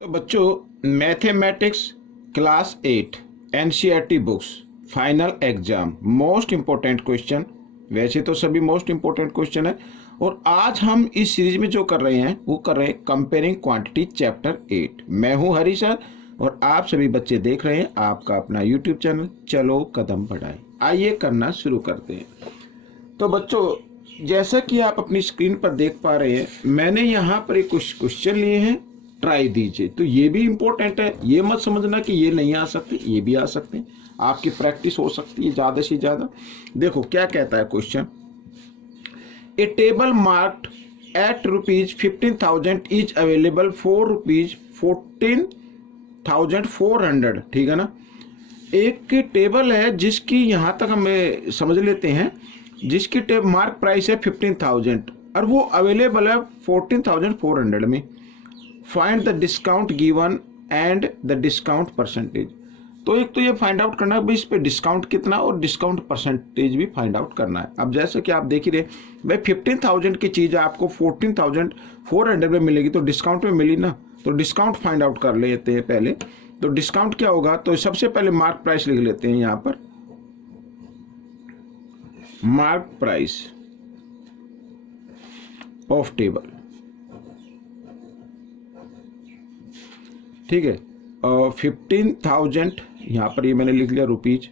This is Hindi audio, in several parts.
तो बच्चों mathematics class 8 NCERT books final exam most important question. वैसे तो सभी मोस्ट इम्पोर्टेंट क्वेश्चन है और आज हम इस सीरीज में जो कर रहे हैं वो कर रहे हैं कंपेयरिंग क्वांटिटी चैप्टर 8। मैं हूं हरी सर और आप सभी बच्चे देख रहे हैं आपका अपना यूट्यूब चैनल चलो कदम बढ़ाएं। आइए करना शुरू करते हैं। तो बच्चों जैसा कि आप अपनी स्क्रीन पर देख पा रहे हैं मैंने यहाँ पर एक कुछ क्वेश्चन लिए हैं, ट्राई दीजिए। तो ये भी इंपॉर्टेंट है, ये मत समझना कि ये नहीं आ सकते, ये भी आ सकते हैं, आपकी प्रैक्टिस हो सकती है ज़्यादा से ज़्यादा। देखो क्या कहता है question, a table marked at ₹15,000 is available for ₹14,400। ठीक है ना। एक टेबल है जिसकी यहाँ तक हम समझ लेते हैं, जिसकी मार्क प्राइस है 15,000 और वो अवेलेबल है 14,400 में। Find the discount given and the discount percentage. तो एक तो ये फाइंड आउट करना है भाई इस पे डिस्काउंट कितना और डिस्काउंट परसेंटेज भी फाइंड आउट करना है। अब जैसे कि आप देख ही रहे भाई 15,000 की चीज़ आपको 14,400 में मिलेगी तो डिस्काउंट में मिली ना, तो डिस्काउंट फाइंड आउट कर लेते हैं पहले। तो डिस्काउंट क्या होगा, तो सबसे पहले मार्क प्राइस लिख लेते हैं यहाँ पर, मार्क प्राइस ऑफ टेबल। ठीक है, और 15,000 यहाँ पर ये मैंने लिख लिया रुपीज।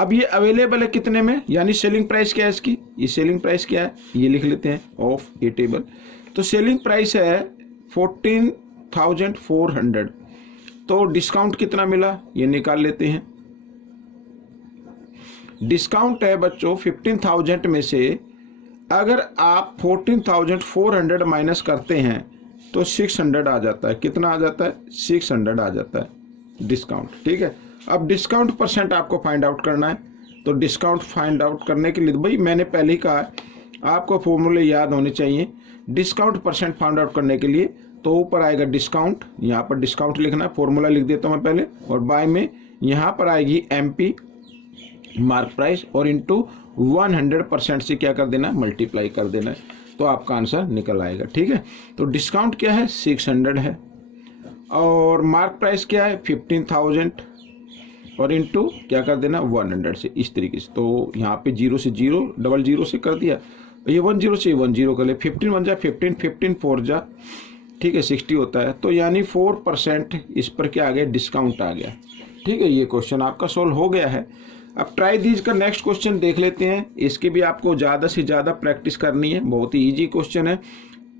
अब ये अवेलेबल है कितने में, यानी सेलिंग प्राइस क्या है इसकी, ये सेलिंग प्राइस क्या है ये लिख लेते हैं ऑफ ए टेबल। तो सेलिंग प्राइस है 14,400। तो डिस्काउंट कितना मिला ये निकाल लेते हैं। डिस्काउंट है बच्चों 15,000 में से अगर आप 14,400 माइनस करते हैं तो 600 आ जाता है। कितना आ जाता है, 600 आ जाता है डिस्काउंट। ठीक है, अब डिस्काउंट परसेंट आपको फाइंड आउट करना है। तो डिस्काउंट फाइंड आउट करने के लिए भाई मैंने पहले ही कहा आपको फॉर्मूले याद होने चाहिए डिस्काउंट परसेंट फाइंड आउट करने के लिए। तो ऊपर आएगा डिस्काउंट, यहाँ पर डिस्काउंट लिखना है, फॉर्मूला लिख देता हूँ मैं पहले, और बाय में यहाँ पर आएगी MP मार्क प्राइस और इंटू 100% से क्या कर देना, मल्टीप्लाई कर देना है, तो आपका आंसर निकल आएगा। ठीक है, तो डिस्काउंट क्या है 600 है और मार्क प्राइस क्या है 15,000 और इंटू क्या कर देना 100 से, इस तरीके से। तो यहाँ पे 0 से 0 डबल 0 से कर दिया, ये 10 से 10 कर ले, 15 1 जा 15, 15 4 जा, ठीक है 60 होता है। तो यानी 4% इस पर क्या आ गया, डिस्काउंट आ गया। ठीक है, ये क्वेश्चन आपका सोल्व हो गया है। अब ट्राई दीज का नेक्स्ट क्वेश्चन देख लेते हैं, इसकी भी आपको ज़्यादा से ज़्यादा प्रैक्टिस करनी है, बहुत ही इजी क्वेश्चन है।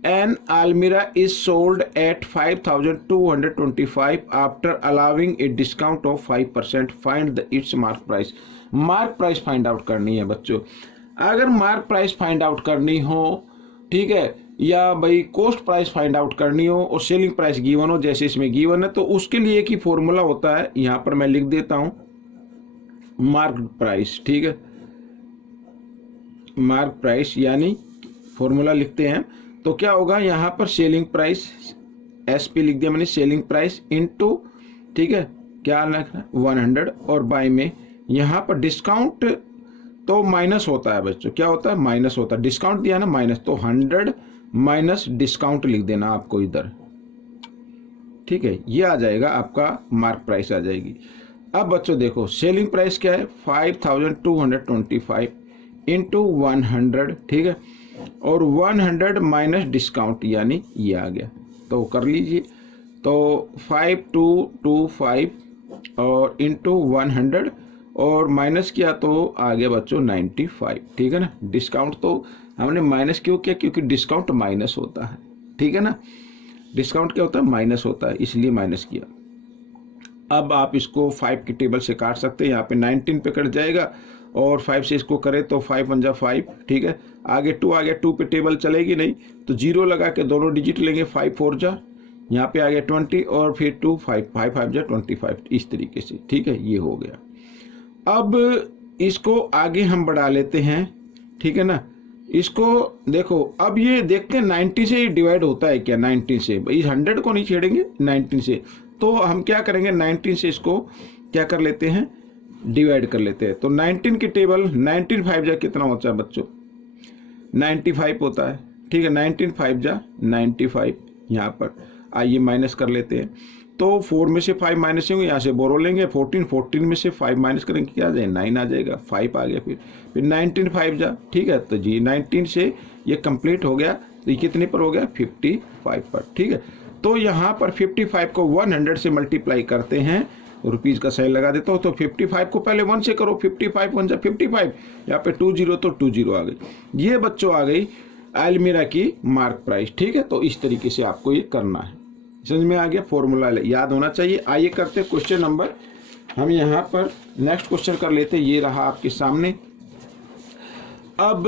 एन अलमीरा is sold at 5,225 after allowing a discount of 5%, find the it's mark price. Mark price find out करनी है बच्चों। अगर मार्क प्राइस फाइंड आउट करनी हो, ठीक है, या भाई कॉस्ट प्राइस फाइंड आउट करनी हो और सेलिंग प्राइस गिवन हो, जैसे इसमें गिवन है, तो उसके लिए एक ही फॉर्मूला होता है, यहाँ पर मैं लिख देता हूँ मार्क प्राइस। ठीक है, मार्क प्राइस यानी फॉर्मूला लिखते हैं तो क्या होगा, यहाँ पर सेलिंग प्राइस SP लिख दिया मैंने, सेलिंग प्राइस इनटू, ठीक है क्या लिखना 100 और बाय में यहाँ पर डिस्काउंट तो माइनस होता है बच्चों, क्या होता है माइनस होता है, डिस्काउंट दिया ना माइनस, तो 100 माइनस डिस्काउंट लिख देना आपको इधर। ठीक है, ये आ जाएगा आपका मार्क प्राइस आ जाएगी। अब बच्चों देखो सेलिंग प्राइस क्या है 5,225 इंटू 100, ठीक है, और 100 माइनस डिस्काउंट यानी ये आ गया, तो कर लीजिए। तो 5,225 और इंटू 100 और माइनस किया तो आ गया बच्चों 95। ठीक है ना, डिस्काउंट तो हमने माइनस क्यों किया, क्योंकि डिस्काउंट माइनस होता है। ठीक है ना, डिस्काउंट क्या होता है माइनस होता है, इसलिए माइनस किया। अब आप इसको 5 की टेबल से काट सकते हैं, यहाँ पे 19 पे कट जाएगा और 5 से इसको करें तो 5 1 जा 5, ठीक है, आगे 2 आ गया, 2 पे टेबल चलेगी नहीं तो 0 लगा के दोनों डिजिट लेंगे, 5 4 जा, यहाँ पे आ गया 20 और फिर 2 5 5 5 जा 25, इस तरीके से। ठीक है, ये हो गया। अब इसको आगे हम बढ़ा लेते हैं, ठीक है ना, इसको देखो अब ये देखते हैं 90 से डिवाइड होता है क्या, 19 से, भाई 100 को नहीं छेड़ेंगे 19 से, तो हम क्या करेंगे 19 से इसको क्या कर लेते हैं डिवाइड कर लेते हैं। तो 19 की टेबल 19 5 जा कितना होता है बच्चों 95 होता है। ठीक है, 19 5 जा 95 यहाँ पर आइए माइनस कर लेते हैं। तो 4 में से 5 माइनस होंगे, यहाँ से बोरो लेंगे 14 में से 5 माइनस करेंगे क्या आ जाए 9 आ जाएगा, 5 आ गया, फिर 19 5 जा, ठीक है। तो जी 19 से ये कंप्लीट हो गया, तो ये कितने पर हो गया 55 पर, ठीक है। तो यहाँ पर 55 को 100 से मल्टीप्लाई करते हैं, रुपीज़ का साइन लगा देता हूँ। तो 55 को पहले 1 से करो, 55 1 जा 55, यहाँ पे 20 तो 20 आ गई। ये बच्चों आ गई अलमीरा की मार्क प्राइस, ठीक है। तो इस तरीके से आपको ये करना है, समझ में आ गया, फॉर्मूला याद होना चाहिए। आइए करते हैं क्वेश्चन नंबर, हम यहाँ पर नेक्स्ट क्वेश्चन कर लेते हैं, ये रहा आपके सामने। अब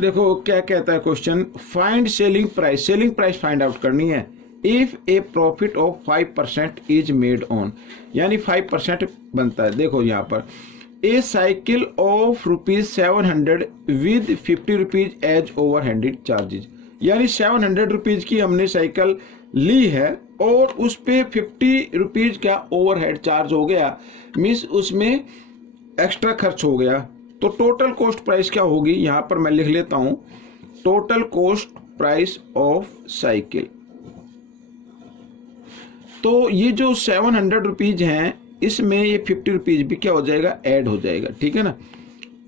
देखो क्या कहता है question, find selling price find out करनी है if a profit of 5% is made on, यानी 5% बनता है। देखो यहाँ पर a cycle of ₹700 with 50 rupees as over handed charges, यानी 700 रुपीज की हमने साइकिल ली है और उस पे 50 रुपीज का ओवरहेड चार्ज हो गया, मीन्स उसमें एक्स्ट्रा खर्च हो गया। तो टोटल कॉस्ट प्राइस क्या होगी, यहां पर मैं लिख लेता हूं, total cost price of cycle. तो ये जो 700 रुपीज हैं, इसमें ये 50 रुपीज भी क्या हो जाएगा, ऐड हो जाएगा, ठीक है ना।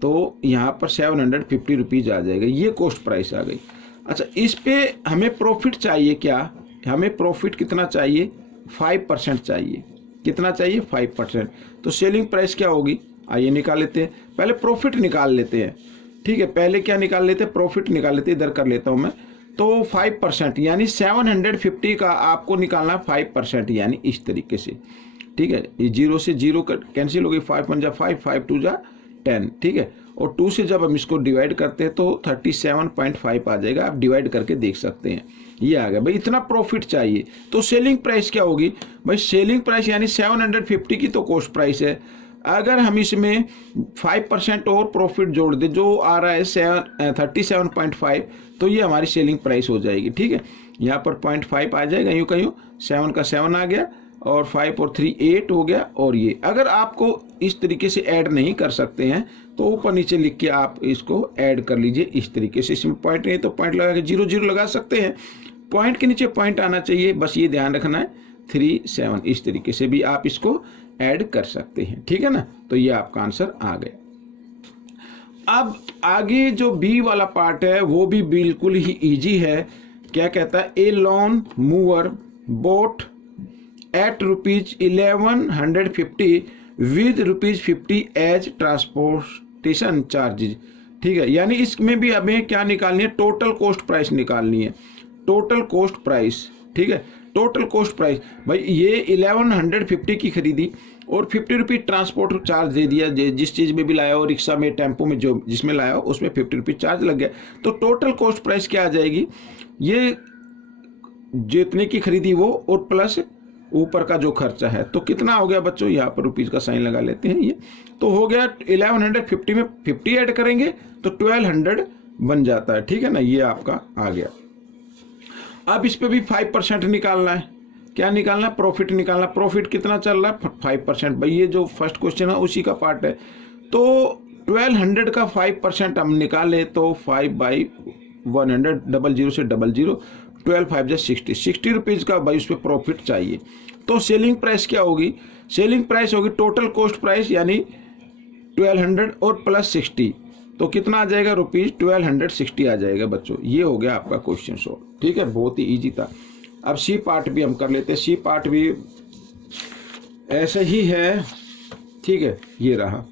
तो यहाँ पर 750 रुपीज आ जाएगा, ये कॉस्ट प्राइस आ गई। अच्छा, इस पे हमें प्रॉफिट चाहिए क्या, हमें प्रॉफिट कितना चाहिए 5% चाहिए, कितना चाहिए 5%। तो सेलिंग प्राइस क्या होगी, आइए निकाल लेते हैं, पहले प्रॉफिट निकाल लेते हैं, ठीक है। पहले क्या निकाल लेते हैं, प्रॉफिट निकाल लेते हैं, इधर कर लेता हूं मैं। तो 5% यानी 750 का आपको निकालना 5%, यानी इस तरीके से, ठीक है। ये 0 से 0 कैंसिल हो गई, 5 1 जा 5, 5 2 जा 10, ठीक है। और 2 से जब हम इसको डिवाइड करते हैं तो 37.5 आ जाएगा, आप डिवाइड करके देख सकते हैं, ये आ गया भाई, इतना प्रॉफिट चाहिए। तो सेलिंग प्राइस क्या होगी भाई, सेलिंग प्राइस यानी 750 की तो कॉस्ट प्राइस है, अगर हम इसमें 5% और प्रॉफिट जोड़ दें जो आ रहा है 37.5, तो ये हमारी सेलिंग प्राइस हो जाएगी, ठीक है। यहाँ पर 0.5 आ जाएगा, यूँ का यूँ 7 का 7 आ गया और 5 और 3 8 हो गया। और ये अगर आपको इस तरीके से ऐड नहीं कर सकते हैं तो ऊपर नीचे लिख के आप इसको ऐड कर लीजिए इस तरीके से। इसमें पॉइंट नहीं तो पॉइंट लगा के 0 0 लगा सकते हैं, पॉइंट के नीचे पॉइंट आना चाहिए, बस ये ध्यान रखना है। 3 7 इस तरीके से भी आप इसको ऐड कर सकते हैं, ठीक है ना। तो ये आपका आंसर आ गया। अब आगे जो बी वाला पार्ट है वो भी बिल्कुल ही इजी है। क्या कहता है, a lawn mower bought at ₹1150 with ₹50 as transportation charges, ठीक है। यानी इसमें भी हमें क्या निकालनी है, टोटल कॉस्ट प्राइस निकालनी है, टोटल कॉस्ट प्राइस, ठीक है। टोटल कॉस्ट प्राइस भाई, ये 1150 की खरीदी और 50 रुपये ट्रांसपोर्ट चार्ज दे दिया, जिस चीज़ में भी लाया हो, रिक्शा में, टेम्पो में, जो जिसमें लाया हो उसमें 50 रुपये चार्ज लग गया। तो टोटल कॉस्ट प्राइस क्या आ जाएगी, ये जितने की खरीदी वो और प्लस ऊपर का जो खर्चा है, तो कितना हो गया बच्चों, यहाँ पर रुपीज़ का साइन लगा लेते हैं, ये तो हो गया 1150 में 50 ऐड करेंगे तो 1200 बन जाता है, ठीक है ना। ये आपका आ गया। अब इस पे भी 5% निकालना है, क्या निकालना है, प्रॉफिट निकालना। प्रॉफिट कितना चल रहा है 5%, भाई ये जो फर्स्ट क्वेश्चन है उसी का पार्ट है। तो 1200 का 5% हम निकाले तो 5/100, 00 से 00, 12 5 जा 60, 60 रुपीज़ का भाई उस पर प्रॉफिट चाहिए। तो सेलिंग प्राइस क्या होगी, सेलिंग प्राइस होगी टोटल कॉस्ट प्राइस यानी 1200 और प्लस 60, तो कितना आ जाएगा ₹1260 आ जाएगा बच्चों। ये हो गया आपका क्वेश्चन सॉल्व, ठीक है, बहुत ही इजी था। अब सी पार्ट भी हम कर लेते हैं, सी पार्ट भी ऐसा ही है, ठीक है। ये रहा,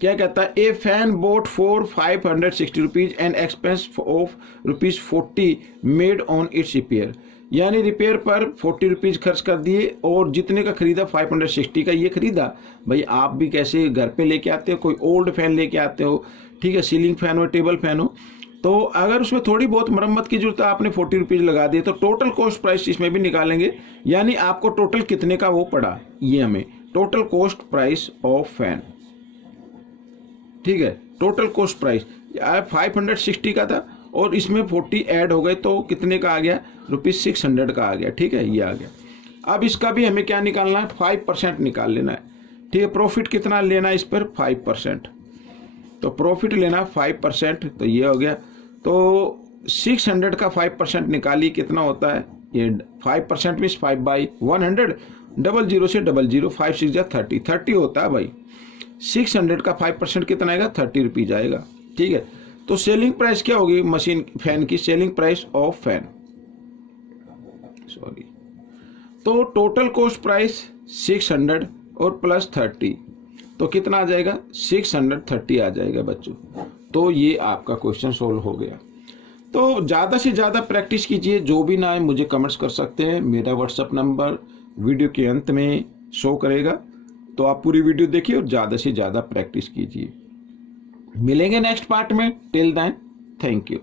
क्या कहता है, ए fan boat for 560 rupees and expense of ₹40 made on it's repair, यानी रिपेयर पर 40 रुपीज़ खर्च कर दिए और जितने का खरीदा 560 का ये खरीदा। भाई आप भी कैसे घर पे लेके आते हो, कोई ओल्ड फैन लेके आते हो, ठीक है, सीलिंग फैन हो, टेबल फैन हो, तो अगर उसमें थोड़ी बहुत मरम्मत की जरूरत है, आपने 40 रुपीज़ लगा दिए, तो टोटल कॉस्ट प्राइस इसमें भी निकालेंगे, यानी आपको टोटल कितने का वो पड़ा, ये हमें total cost price of fan, ठीक है। टोटल कॉस्ट प्राइस 560 का था और इसमें 40 ऐड हो गए तो कितने का आ गया, ₹600 का आ गया, ठीक है, ये आ गया। अब इसका भी हमें क्या निकालना है, 5% निकाल लेना है, ठीक है। प्रॉफिट कितना लेना है इस पर 5%, तो प्रॉफिट लेना 5%, तो ये हो गया। तो 600 का 5% निकालिए, कितना होता है ये 5% मीन्स 5/100, 00 से 00, 5 6 जा 30, 30 होता है भाई। 600 का 5% कितना आएगा, 30 रुपीज आएगा। ठीक है, तो सेलिंग प्राइस क्या होगी मशीन फैन की, selling price of fan, sorry, तो टोटल कॉस्ट प्राइस 600 और प्लस 30, तो कितना आ जाएगा, 630 आ जाएगा बच्चों। तो ये आपका क्वेश्चन सोल्व हो गया। तो ज़्यादा से ज़्यादा प्रैक्टिस कीजिए, जो भी ना आए मुझे कमेंट्स कर सकते हैं। मेरा व्हाट्सअप नंबर वीडियो के अंत में शो करेगा, तो आप पूरी वीडियो देखिए और ज़्यादा से ज़्यादा प्रैक्टिस कीजिए। मिलेंगे नेक्स्ट पार्ट में, टिल देन थैंक यू।